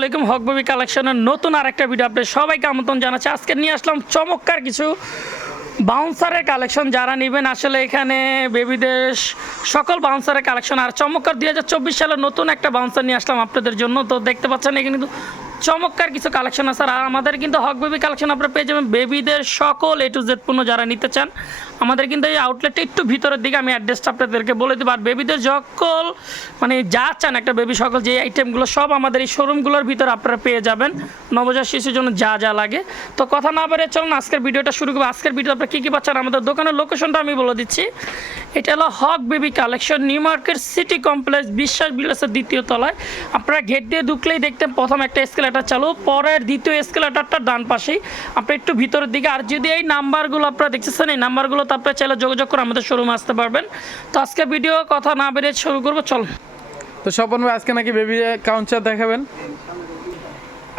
আলাইকুম। হকববি কালেকশনের নতুন আরেকটা ভিডিও আপনাদের সবাইকে আমন্ত্রণ জানাচ্ছি। আজকে নিয়ে আসলাম চমৎকার কিছু বাউন্সারের কালেকশন যারা নেবেন। আসলে এখানে বেবিদের সকল বাউন্সারের কালেকশন। আর চমৎকার দুই সালের নতুন একটা বাউন্সার নিয়ে আসলাম আপনাদের জন্য। তো দেখতে পাচ্ছেন, এখানে কিন্তু চমৎকার কিছু কালেকশন আছে। আর আমাদের কিন্তু হক বেবি কালেকশন আপনারা পেয়ে যাবেন। বেবিদের সকল এ টু জেড পণ্য যারা নিতে চান আমাদের কিন্তু এই আউটলেটটা একটু ভিতরের দিকে আমি অ্যাড্রেসটা আপনাদেরকে বলে দেবো। আর বেবিদের সকল মানে যা চান একটা বেবি সকল যে আইটেমগুলো সব আমাদের এই শোরুমগুলোর ভিতরে আপনারা পেয়ে যাবেন। নবজাত শিশুর জন্য যা যা লাগে। তো কথা না বেড়ে চলুন, আজকের ভিডিওটা শুরু করব। আজকের ভিডিও আপনারা কী কী পাচ্ছেন? আমাদের দোকানের লোকেশনটা আমি বলে দিচ্ছি। এটা হলো Haque baby collection new market city complex Biswas বিলাসের দ্বিতীয় তলায়। আপনারা গেট দিয়ে ঢুকলেই দেখতেন প্রথম একটা এসকেলেটার চালু, পরের দ্বিতীয় এসকেলেটারটা ডান পাশেই। আপনি একটু ভিতরের দিকে, আর যদি এই নাম্বারগুলো আপনারা দেখতেছেন, এই নাম্বারগুলো তো আপনারা চাইলে যোগাযোগ করে আমাদের শোরুমে আসতে পারবেন। তো আজকে ভিডিও কথা না বেরিয়ে শুরু করব চল। তো স্বপন ভাই আজকে নাকি বেবি কাউন্টার দেখাবেন?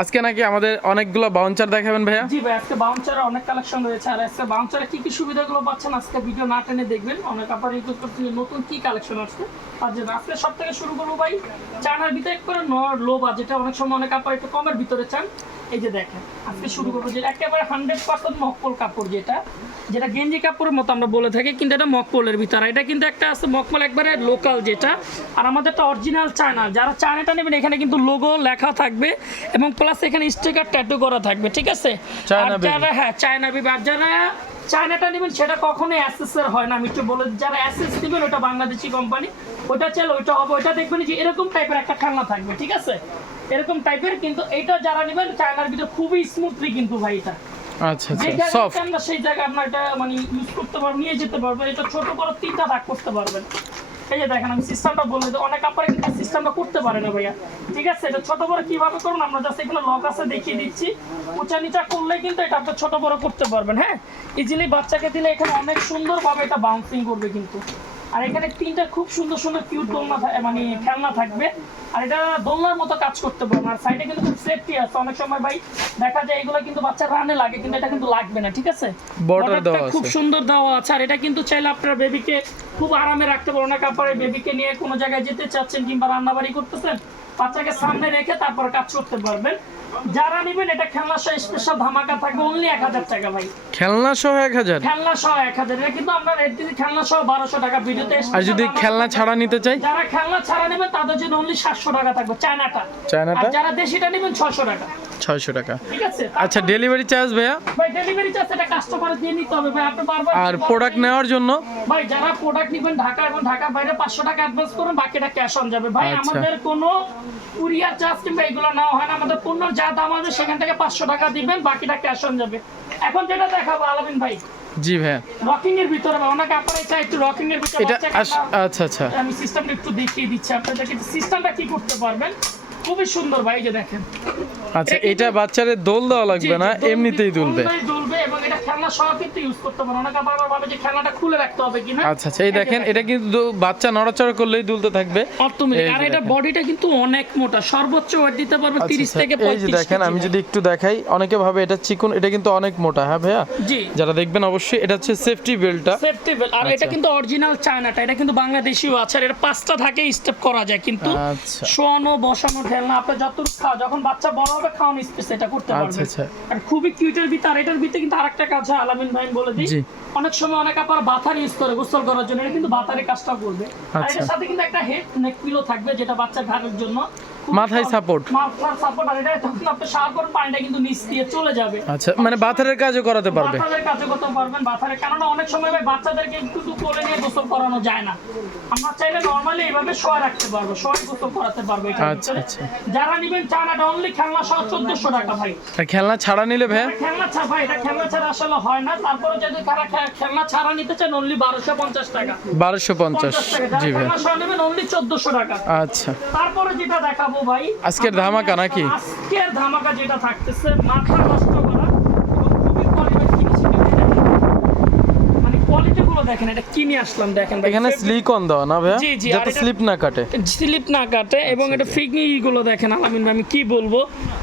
আজকে নাকি আমাদের অনেকগুলো বাউন্সার দেখাবেন ভাইয়া? জি ভাই আজকে বাউন্সারের অনেক কালেকশন রয়েছে। আর আজকে বাউন্সারে কি কি সুবিধাগুলো পাচ্ছেন আজকে ভিডিও না টেনে দেখবেন। অনেক আপনার ইউটিউব করতে নতুন কি কালেকশন আসছে। আর যে আজকে সব থেকে শুরু করব ভাই চায়নার ভিতরে করে লো বাজেটে অনেক সময় অনেক আপনার একটু কমের ভিতরে চান। এই যে দেখেন আজকে শুরু করব যেটা একেবারে হান্ড্রেড পার্সেন্ট মকপল কাপড় যেটা যেটা গেঞ্জি কাপড়ের মতো আমরা বলে থাকি কিন্তু এটা মকপলের ভিতরে। এটা কিন্তু একটা আছে মকপল একবারে লোকাল যেটা। আর আমাদেরটা অরিজিনাল চায়না। যারা চায়নাটা নেবেন এখানে কিন্তু লোগো লেখা থাকবে এবং প্লাস এখানে স্টিকার ট্যাটু করা থাকবে ঠিক আছে? আর যারা হ্যাঁ চায়না বিবার যারা চায়নাটা নেবেন সেটা কখনোই অ্যাসেসের হয় না। আমি একটু বলে যারা অ্যাসেস নেবেন ওটা বাংলাদেশি কোম্পানি ওটা চাইলে ওইটা হবে ওইটা দেখবেন যে এরকম টাইপের একটা ঠান্ডা থাকবে ঠিক আছে? এরকম টাইপের কিন্তু এটা যারা নেবেন চায়নার ভিতরে খুবই স্মুথলি কিন্তু ভাই এটা। আচ্ছা আচ্ছা সফট আমরা সেই জায়গায় আপনার এটা মানে ইউজ করতে পারবেন নিয়ে যেতে পারবেন এটা ছোট বড় তিনটা ভাগ করতে পারবেন। এই যে দেখেন, আমি সিস্টেমটা বলে দিই, অনেক আপনারা কিন্তু সিস্টেমটা করতে পারে না ভাইয়া। ঠিক আছে? এটা ছোট বড় কীভাবে করুন, আমরা জাস্ট এখানে লক আছে দেখিয়ে দিচ্ছি। উঁচা নিচা করলে কিন্তু এটা আপনি ছোট বড় করতে পারবেন হ্যাঁ? ইজিলি বাচ্চাকে দিলে এখানে অনেক সুন্দরভাবে এটা বাউন্সিং করবে কিন্তু। আর এখানে তিনটা খুব সুন্দর সুন্দর কিউট দোলনা মানে খেলনা থাকবে। আর এটা দোলনার মতো কাজ করতে পারবে আর সাইডে কিন্তু খুব সেফটি আছে। অনেক সময় ভাই দেখা যায় এগুলো কিন্তু বাচ্চা রানে লাগে কিন্তু এটা কিন্তু লাগবে না ঠিক আছে? খুব। সুন্দর দেওয়া আছে। আর এটা কিন্তু চাইলে আপনার বেবিকে খুব আরামে রাখতে পারবেন না কাপড়ে বেবিকে নিয়ে কোনো জায়গায় যেতে চাচ্ছেন কিংবা রান্না বাড়ি করতেছেন বাচ্চাকে সামনে রেখে তারপর কাজ করতে পারবেন। যারা নেবেন এটা খেলনা সহ স্পেশাল ধামাকা থাকবে অনলি এক হাজার টাকা ভাই। খেলনা সহ এক হাজার? খেলনা সহ এক হাজার। এটা কিন্তু আমরা রেট দিচ্ছি খেলনা সহ বারোশো টাকা ভিডিওতে আর যদি খেলনা ছাড়া নিতে চাই? যারা খেলনা ছাড়া নেবেন তাদের জন্য অনলি সাতশো টাকা থাকবে চায়নাটা। চায়নাটা? আর যারা দেশিটা নেবেন ছশো টাকা। ছয়শো টাকা। ঠিক আছে? আচ্ছা ডেলিভারি চার্জ ভাইয়া? ভাই ডেলিভারি চার্জ এটা কাস্টমার দিয়ে নিতে হবে ভাই আপনি বারবার আর প্রোডাক্ট নেওয়ার জন্য? ভাই যারা প্রোডাক্ট নিবেন ঢাকা এবং ঢাকার বাইরে পাঁচশো টাকা অ্যাডভান্স করুন বাকিটা ক্যাশ অন যাবে। ভাই আচ্ছা। আমাদের কোনো কুরিয়ার চার্জ কিংবা এগুলো নেওয়া হয় না আমাদের পণ্য যা দাম আছে সেখান থেকে পাঁচশো টাকা দিবেন বাকিটা ক্যাশ অন যাবে। এখন যেটা দেখাবো আলামিন ভাই। জি ভাই রকিং এর ভিতরে বা অনেকে আপনারা চাই একটু রকিং এর ভিতরে এটা আচ্ছা আচ্ছা। আমি সিস্টেমটা একটু দেখিয়ে দিচ্ছি আপনাদেরকে। সিস্টেমটা কি করতে পারবেন? খুবই সুন্দর ভাই যে দেখেন। আচ্ছা এটা এটা দোল দেওয়া লাগবে না এমনিতেই দুলবে। দুলবে এবং এটা খেলনা সহ কিন্তু ইউজ করতে পারেন অনেকে বারবার ভাবে যে খেলনাটা খুলে রাখতে হবে কিনা। আচ্ছা আচ্ছা এই দেখেন এটা কিন্তু বাচ্চা নড়াচড়া করলেই দুলতে থাকবে। অটোমেটিক আর এটা বডিটা কিন্তু অনেক মোটা। সর্বোচ্চ ওয়েট দিতে পারবে আচ্ছা, 30 থেকে এই যে দেখেন আমি যদি একটু দেখাই অনেকে ভাবে এটা চিকন এটা কিন্তু অনেক মোটা হ্যাঁ ভাইয়া? জি। যারা দেখবেন অবশ্যই এটা হচ্ছে সেফটি বেল্টটা সেফটি বেল্ট আর এটা। কিন্তু অরিজিনাল চায়নাটা এটা কিন্তু বাংলাদেশিও আছে। আর এটা পাঁচটা থাকে স্টেপ করা যায় কিন্তু। শোয়ানো বসানো ঠেলনা আপনি যত খাওয়া যখন বাচ্চা বড় হবে খাওয়ানো স্পেস এটা করতে পারবে। আচ্ছা। আর খুবই কিউটের ভিতর আর এটার ভিতরে কিন্তু আরেকটা কাজ হয় আলামিন ভাই বলে দিই। অনেক সময় অনেক আপনার বাথার ইউজ করে গোসল করার জন্য এটা কিন্তু বাথারের কাজটা করবে। আর আচ্ছা। এটার সাথে কিন্তু একটা হেড নেক পিলো থাকবে যেটা বাচ্চা ঘাড়ের জন্য। মাথায় মাথার সাপোর্ট আর এটা যখন আপনি শাওয়ার করেন পানিটা কিন্তু নিচ দিয়ে চলে যাবে। আচ্ছা মানে বাথারের কাজও করাতে পারবে। বাচ্চাদের কাজে করতে পারবেন বাচ্চাদের কেননা অনেক সময় ভাই বাচ্চাদেরকে একটু একটু কোলে নিয়ে গোসল করানো যায় না। আমরা চাইলে নর্মালি এইভাবে শোয়া রাখতে পারব শোয়া গোসল করাতে পারব আচ্ছা, আচ্ছা। যারা নিবেন চায়নাটা অনলি খেলনা সহ চোদ্দশো টাকা ভাই। খেলনা ছাড়া নিলে ভাইয়া? খেলনা ছাড়া ভাই এটা খেলনা ছাড়া আসলে হয় না। তারপরে যদি তারা খেলনা ছাড়া নিতে চান অনলি বারোশো পঞ্চাশ টাকা। বারোশো পঞ্চাশ। জি ভাই খেলনা নেবেন অনলি টাকা। আচ্ছা। তারপরে যেটা দেখাবো ভাই। আজকের ধামাকা নাকি? আজকের ধামাকা যেটা থাকতেছে মাথা নষ্ট করা এটা। মানে কোয়ালিটি গুলো দেখেন এটা কিনে আসলাম দেখেন এখানে স্লিকন দেওয়া না ভাইয়া? জি, জি, যাতে স্লিপ না কাটে। স্লিপ না কাটে এবং আচ্ছা, এটা ফিগনি গুলো দেখেন আলামিন ভাই, আমি কি বলব?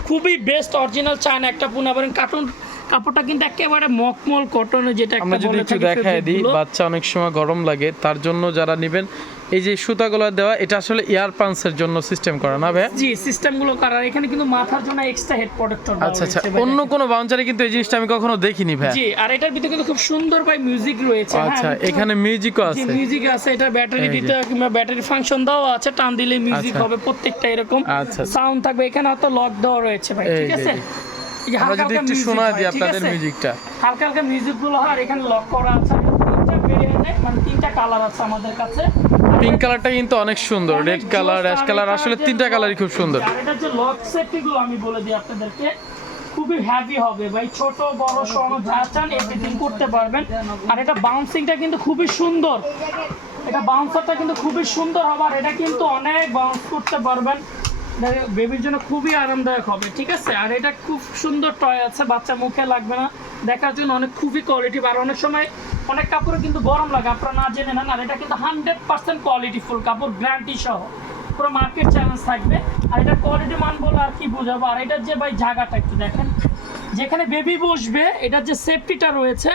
খুবই বেস্ট অরিজিনাল চায়না একটা কার্টুন কাপড়টা কিন্তু একেবারে মকমল কটনের যেটা একটা আমরা যদি একটু দেখায় দিই বাচ্চা অনেক সময় গরম লাগে তার জন্য যারা নেবেন এই যে সুতাগুলো দেওয়া এটা আসলে ইয়ার পাঞ্চের জন্য সিস্টেম করা না ভাই জি সিস্টেমগুলো করার। এখানে কিন্তু মাথার জন্য এক্সট্রা হেড প্রোটেক্টর আচ্ছা আচ্ছা। অন্য কোনো বাউন্সারে কিন্তু এই জিনিসটা আমি কখনো দেখিনি ভাই জি আর এটার ভিতরে কিন্তু খুব সুন্দর ভাই মিউজিক রয়েছে হ্যাঁ, আচ্ছা এখানে মিউজিকও জি আছে। মিউজিক আছে এটা ব্যাটারি দিতে কিংবা ব্যাটারি ফাংশন দাও আছে টান দিলে মিউজিক আচ্ছা। হবে প্রত্যেকটা এরকম। আচ্ছা। সাউন্ড থাকবে এখানে হয়তো লক দেওয়া রয়েছে ভাই ঠিক আছে? আমরা যদি একটু শোনা দিই আপনাদের মিউজিকটা হালকা হালকা মিউজিকগুলো আর এখানে লক করা আছে। তিনটা ভেরিয়েন্টে মানে তিনটা কালার আছে আমাদের কাছে। পিঙ্ক কালারটা কিন্তু অনেক সুন্দর রেড কালার অ্যাশ কালার আসলে তিনটা কালারই খুব সুন্দর। এটার যে লক আমি বলে দিই আপনাদেরকে খুবই হ্যাভি হবে ভাই ছোট বড় যা চান এভরিথিং করতে পারবেন। আর এটা বাউন্সিংটা কিন্তু খুবই সুন্দর। এটা বাউন্সারটা কিন্তু খুবই সুন্দর হবে আর এটা কিন্তু অনেক বাউন্স করতে পারবেন। বেবির জন্য খুবই আরামদায়ক হবে ঠিক আছে? আর এটা খুব সুন্দর টয় আছে বাচ্চা মুখে লাগবে না। দেখার জন্য অনেক খুবই কোয়ালিটি আর অনেক সময় অনেক কাপড়ে কিন্তু গরম লাগে, আপনারা না জেনে নেন, আর এটা কিন্তু হান্ড্রেড পার্সেন্ট কোয়ালিটি ফুল কাপড় গ্যারান্টি সহ। পুরো মার্কেট চ্যালেঞ্জ থাকবে। আর এটা কোয়ালিটি মান বলে আর কি বোঝাবো? আর এটার যে ভাই জায়গাটা একটু দেখেন। যেখানে বেবি বসবে, এটার যে সেফটিটা রয়েছে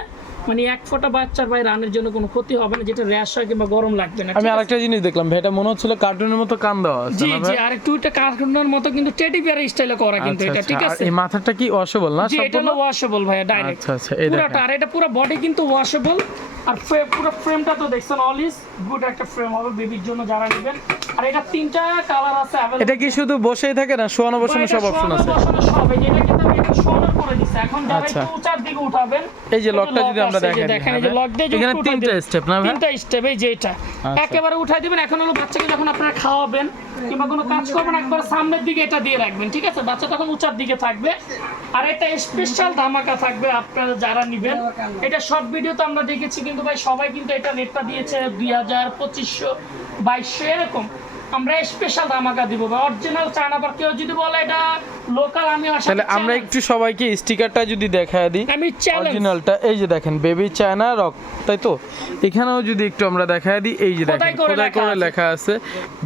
মানে এক ফোঁটা বাচ্চার ভাই রানের জন্য কোনো ক্ষতি হবে না যেটা র্যাশ হয় কিংবা গরম লাগবে না আমি আরেকটা জিনিস দেখলাম ভাই এটা মনে হচ্ছিল কার্টুনের মতো কান দেওয়া আছে জি জি আর একটু এটা কার্টুনের মতো কিন্তু টেডি বিয়ার স্টাইলে করা কিন্তু আচ্ছা এটা আচ্ছা ঠিক আছে? এই মাথাটা কি ওয়াশেবল না জি এটা হলো ওয়াশেবল ভাইয়া ডাইরেক্ট আচ্ছা আচ্ছা এই পুরোটা আর এটা পুরো বডি কিন্তু ওয়াশেবল আর পুরো ফ্রেমটা তো দেখছেন অল ইজ গুড একটা ফ্রেম হবে বেবির জন্য যারা নেবেন। আর এটা তিনটা কালার আছে এটা কি শুধু বসেই থাকে না? শোয়ানো বসানো সব অপশন আছে। বসানো সব এটা কিন্তু আমি করে দিছি। এখন যারা। উঁচার দিকে উঠাবেন। এই যে লকটা যদি আমরা আছে, এই যে দেখাই দিই, দেখেন এই যে লক দিয়ে যে এখানে তিনটা স্টেপ না তিনটা স্টেপ এই যে এটা। একেবারে উঠাই দিবেন। এখন হলো বাচ্চাকে যখন আপনারা খাওয়াবেন কিংবা কোনো কাজ করবেন একবার সামনের দিকে এটা দিয়ে রাখবেন ঠিক আছে? বাচ্চা তখন উঁচার দিকে থাকবে। আর এটা স্পেশাল ধামাকা থাকবে আপনারা যারা নেবেন। এটা শর্ট ভিডিও তো আমরা দেখেছি কিন্তু ভাই সবাই কিন্তু এটা রেটটা দিয়েছে দুই হাজার পঁচিশশো বাইশশো এরকম। আমরা স্পেশাল ধামাকা দিব বা অরিজিনাল চান আবার কেউ যদি বলে এটা লোকাল আমি তাহলে আমরা একটু সবাইকে স্টিকারটা যদি দেখায় দিই আমি অরিজিনালটা এই যে দেখেন বেবি চায়না রক তাই তো এখানেও যদি একটু আমরা দেখায় দিই এই যে দেখেন খোদাই করে লেখা আছে।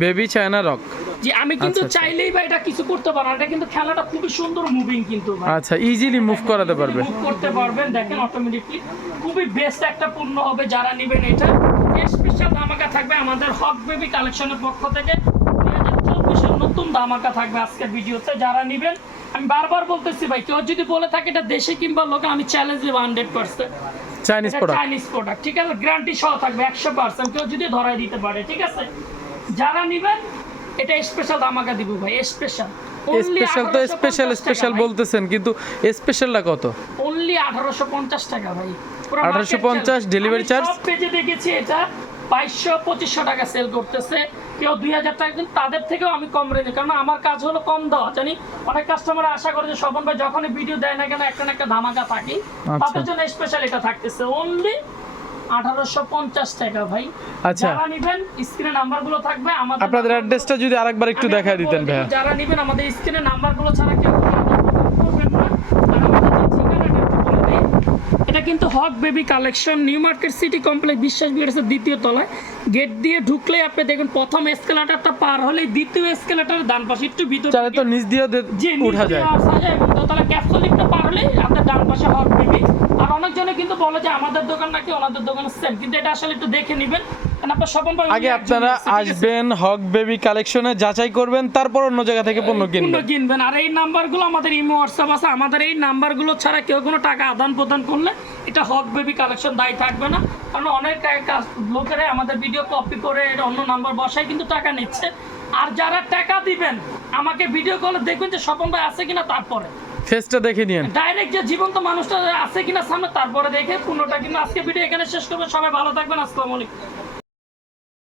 বেবি চায়না রক যে আমি কিন্তু আচ্ছা, আচ্ছা। চাইলেই বা এটা কিছু করতে পারব না। এটা কিন্তু খেলাটা খুবই সুন্দর মুভিং কিন্তু ভাই। আচ্ছা ইজিলি মুভ করাতে পারবে মুভ করতে পারবেন দেখেন অটোমেটিকলি খুবই বেস্ট একটা পণ্য হবে যারা নেবেন এটা স্পেশাল থাকবে আমাদের হক বেবি কালেকশনের পক্ষ থেকে। চব্বিশের নতুন ধামাকা থাকবে আজকের ভিডিওতে যারা নেবেন আমি বারবার বলতেছি ভাই কেউ যদি বলে থাকে এটা দেশে কিংবা লোকাল আমি চ্যালেঞ্জ দেবো hundred percent Chinese product Chinese product ঠিক আছে? গ্যারান্টি সহ থাকবে একশো পার্সেন্ট কেউ যদি ধরাই দিতে পারে ঠিক আছে? যারা নেবেন এটা স্পেশাল ধামাকা দিব ভাই স্পেশাল স্পেশাল তো স্পেশাল স্পেশাল বলতেছেন কিন্তু স্পেশালটা কত? অনলি আঠারোশো পঞ্চাশ টাকা ভাই। আঠারোশো পঞ্চাশ ডেলিভারি চার্জ পেজে দেখেছি এটা। বাইশশো পঁচিশশো টাকা সেল করতেছে। কেউ দুই হাজার টাকা কিন্তু তাদের থেকেও আমি কম রেঞ্জে কারণ আমার কাজ হলো কম দেওয়া জানি? অনেক কাস্টমার আশা করে যে স্বপন ভাই যখনই ভিডিও দেয় না কেন একটা না একটা ধামাকা থাকে। আচ্ছা। তাদের জন্য স্পেশাল এটা থাকতেছে অনলি আঠারোশো পঞ্চাশ টাকা ভাই। আচ্ছা। যারা নিবেন স্ক্রিনে নাম্বারগুলো থাকবে আমাদের আপনাদের অ্যাড্রেসটা যদি আরেকবার একটু আমি দেখায় দিতেন বলে যারা নেবেন আমাদের স্ক্রিনে নাম্বারগুলো ছাড়া কেউ করবেন না আর আমাদের যে ঠিকানাটা একটু বলে দিই। এটা কিন্তু Haque baby collection new market city complex Biswas বিহারের দ্বিতীয় তলায়। গেট দিয়ে ঢুকলেই আপনি দেখুন প্রথম এসকেলেটারটা পার হলে দ্বিতীয় এসকেলেটারের ডান পাশে একটু ভিতর চাইলে তো নিচ দিয়ে উঠা যায়। দোতলা ক্যাপসুল পার হলেই আপনার ডান পাশে হক বেবি। আর অনেকজনে কিন্তু বলে যে আমাদের দোকান নাকি ওনাদের দোকান সেম কিন্তু এটা আসলে একটু দেখে নেবেন। আগে আপনারা? আসবেন হক বেবি কালেকশনে যাচাই করবেন তারপর অন্য জায়গা থেকে পণ্য কিনবেন পণ্য কিনবেন। আর এই নাম্বারগুলো আমাদের ইমো হোয়াটসঅ্যাপ আছে। আমাদের এই নাম্বারগুলো ছাড়া কেউ কোনো টাকা আদান প্রদান করলে এটা হক বেবি কালেকশন দায়ী থাকবে না। কারণ অনেক লোকেরাই আমাদের ভিডিও কপি করে এটা অন্য নাম্বার বসায় কিন্তু টাকা নিচ্ছে। আর যারা টাকা দিবেন আমাকে ভিডিও কলে দেখবেন যে স্বপন ভাই আছে কিনা তারপরে। ফেসটা দেখে নিয়েন। ডাইরেক্ট যে জীবন্ত মানুষটা আছে কিনা সামনে তারপরে দেখে পূর্ণটা কিন্তু আজকে ভিডিও এখানে শেষ করবেন সবাই ভালো থাকবেন। আসসালামু আলাইকুম।